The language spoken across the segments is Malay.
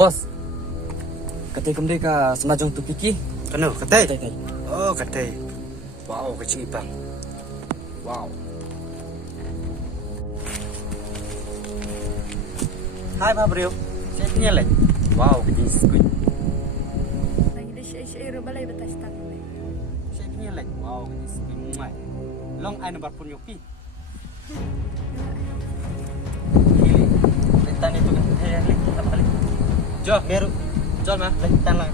Bos, katanya kamu deka semajang tu piki. Kena, katai. Katai. Oh, katai. Wow, kecil bang. Wow. Hai, Pak Bro. Saya punya lagi. Wow, kecil squid. Lagi dah syai-syai balai batas tangan. Saya punya lagi. Wow, kecil squid mai. Long ai nomor pun yopi. Ini, rentan itu kan. Lagi apa kali? Jo, meru. Jol mah, rentan lang.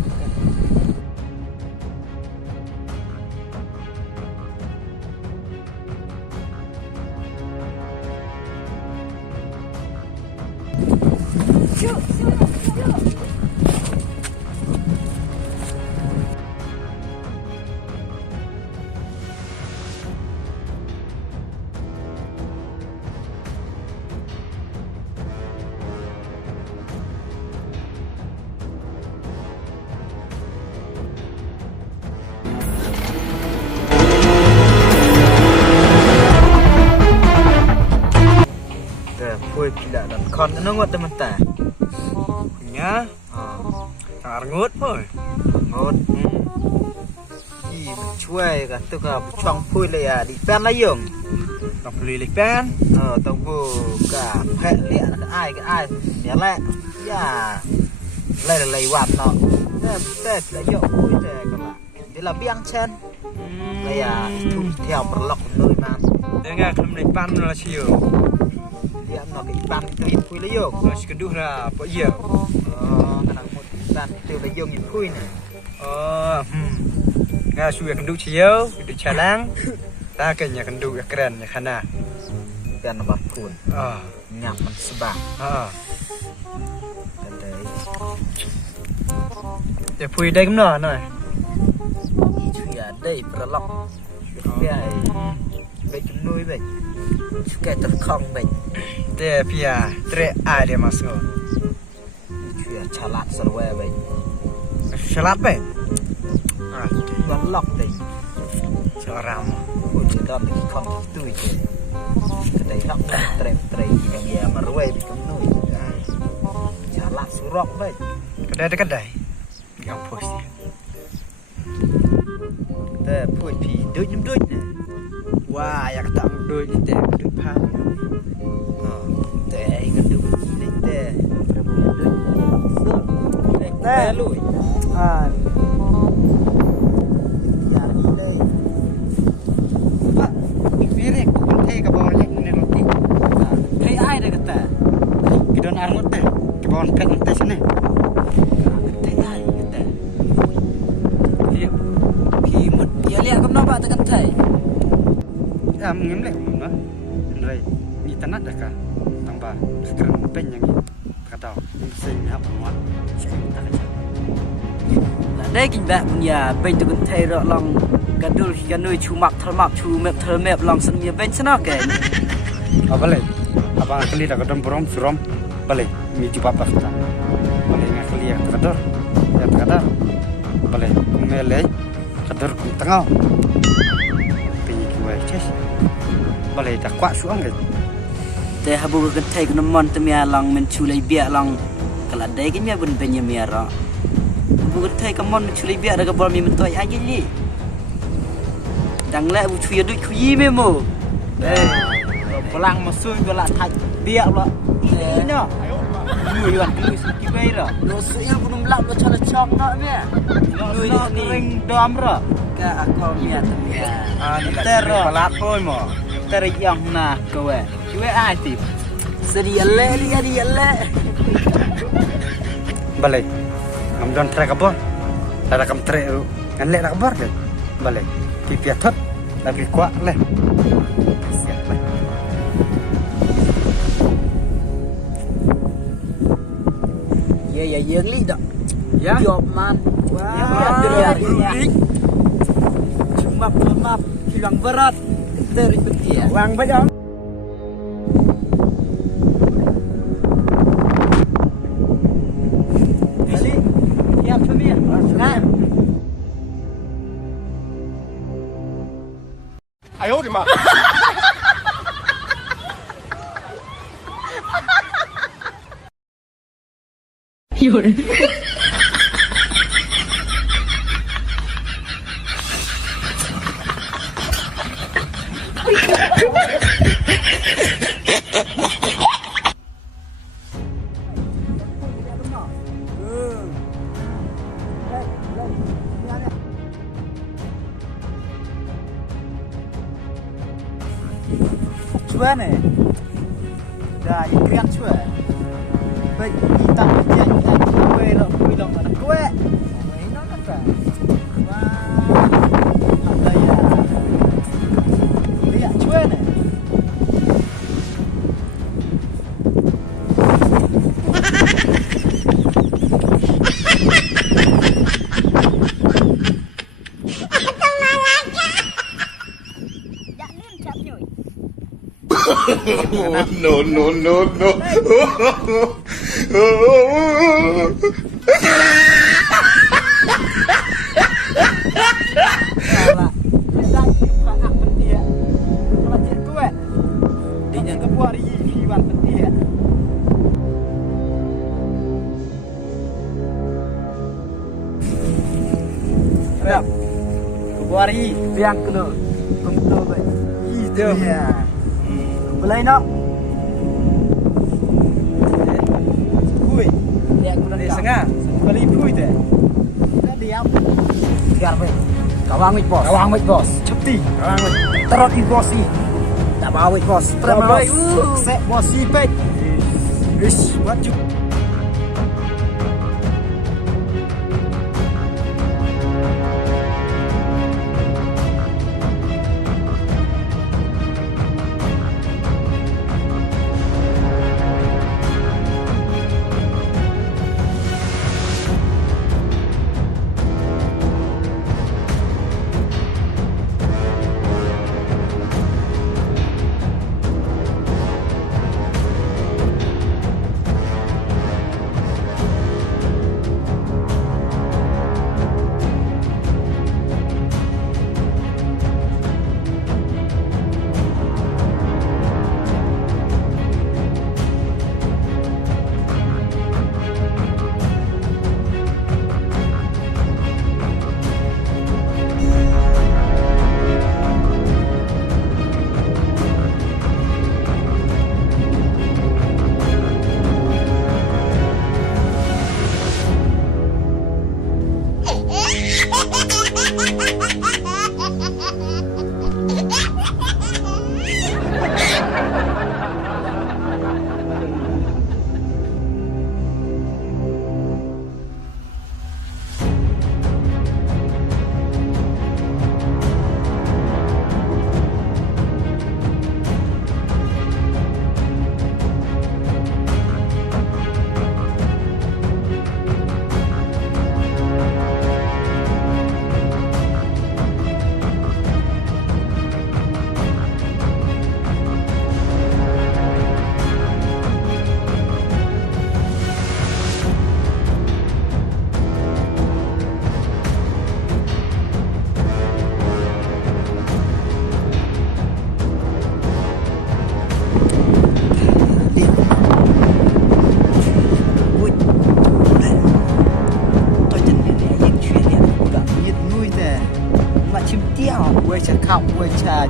Pui tidak dan kon nungut teman-teman. Punya, sangat ngut pun. Ngut. Ini mencuai kata kau buang pui le ya di pen lah yung. Tak pui le pen. Tunggu kah pet le ke ai. Ni le. Ya. Le wat no. Teh le yok pui teh kala. Dia lah biang chen. Le ya itu theo perlok nơi man. Dengar kelem le pan lah siu. Dia nak ikan itu pui layung. Masih keduh lah, apa iya? Anak mut ikan itu layung itu pui ni. Ngah suya keduh ciau, keduh calang. Tak kenya keduh keren ni kana. Ikan apa pun. Nyaman sebang. Kadai. Dia pui dah kemana noi? Itu ya dah perlok. Biar baik nuôi baik. Suka terkong baik. Dia pia tre ada masuk. Dia calat serwe baik. Calat baik. Balok deh. Seorang. Udah di kon itu je. Kedai hak tre yang dia merwe bikin nuôi. Calat surok baik. Kedai. Yang pos dia. Dia pun pi duit ni. Wah, yang tak duit ni teh duit pang. Teh duit ni teh. Teh lui. Jadi deh. Pak, iferek teh ke bawah yang ni roti. Teh ai dah kata. Kidon arngot teh. Ke bawah pet teh sana. Teh ai kata. Dia kimut dia lihat kau nampak tekan teh. Mungkin leh mana, Andrei, ni tanah dah kah, tambah keren pen yang ni, kata, saya ni apa muat, saya minta kerja. Đây kinh bạn nhà bên tôi cũng thấy rõ lòng cả đôi khi cả nuôi chú mặc chú mẹp lòng sân nhà bên sao kể. Apa leh? Apa kali dah kadang berom suram, boleh, mi cuba apa kita, boleh ngah kali yang kadar, boleh, meleh, kadar tengah. Boleh tak kuat suang ke? Teh habu ke thai kan mon te mia lang men chulai bia lang kala dai ke mia bun penya mia ra. Habu ke thai kan mon chulai bia da ka bol mi mentoi aje li. Dang la bu chuya dui khuyi me mo. Pulang masuk ke lah thai bia lah. Ini no. Nuôi yuan nuôi sikit bayi ra. Lo su yang bunum lak lo chala chok nak mia. Nuôi ni ring dam ra. Ka akol mia te mia. Ni terra palat pun mo. Terra yang na kowe. Kowe ai tip. Seri alle li ari alle. Balai. Ngam don trek abon. Ada kam trek ru. Ngan lek nak bar ke. Balai. Pipi atot. Lagi kuat leh. Siap leh. Ya yang li dak. Ya. Job man. Ya. Cuma hilang berat. Dari betia. Wang bajang. Ali, siap semua. Nah. 哎呦我的妈！有人。Chua này dah ikrian chua baik kita kerja kue lo kue ini nak apa wah ada ya lihat chua này no, no, no, no. Kuari biang kena untuk itu ya. Belai nak. Kui. Dia guna di sengah. Beli kui deh. Dia diam. Biar baik. Kawang wit bos. Kawang wit bos. Cepti. Kawang wit. Terus di bos ni. Tak bawa wit bos. Terus bos. Sek bos si baik. Ish, buat juga.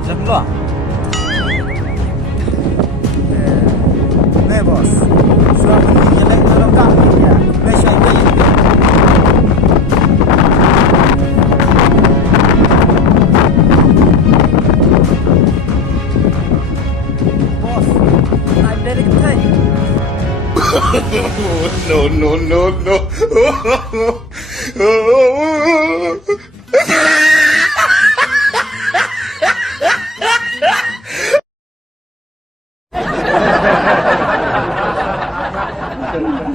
Jalan luar. Nih bos, sudah pergi jalan dalam kaki ya. Malaysia ini. Bos, naik dari ketai. No, no, no, no. Thank you.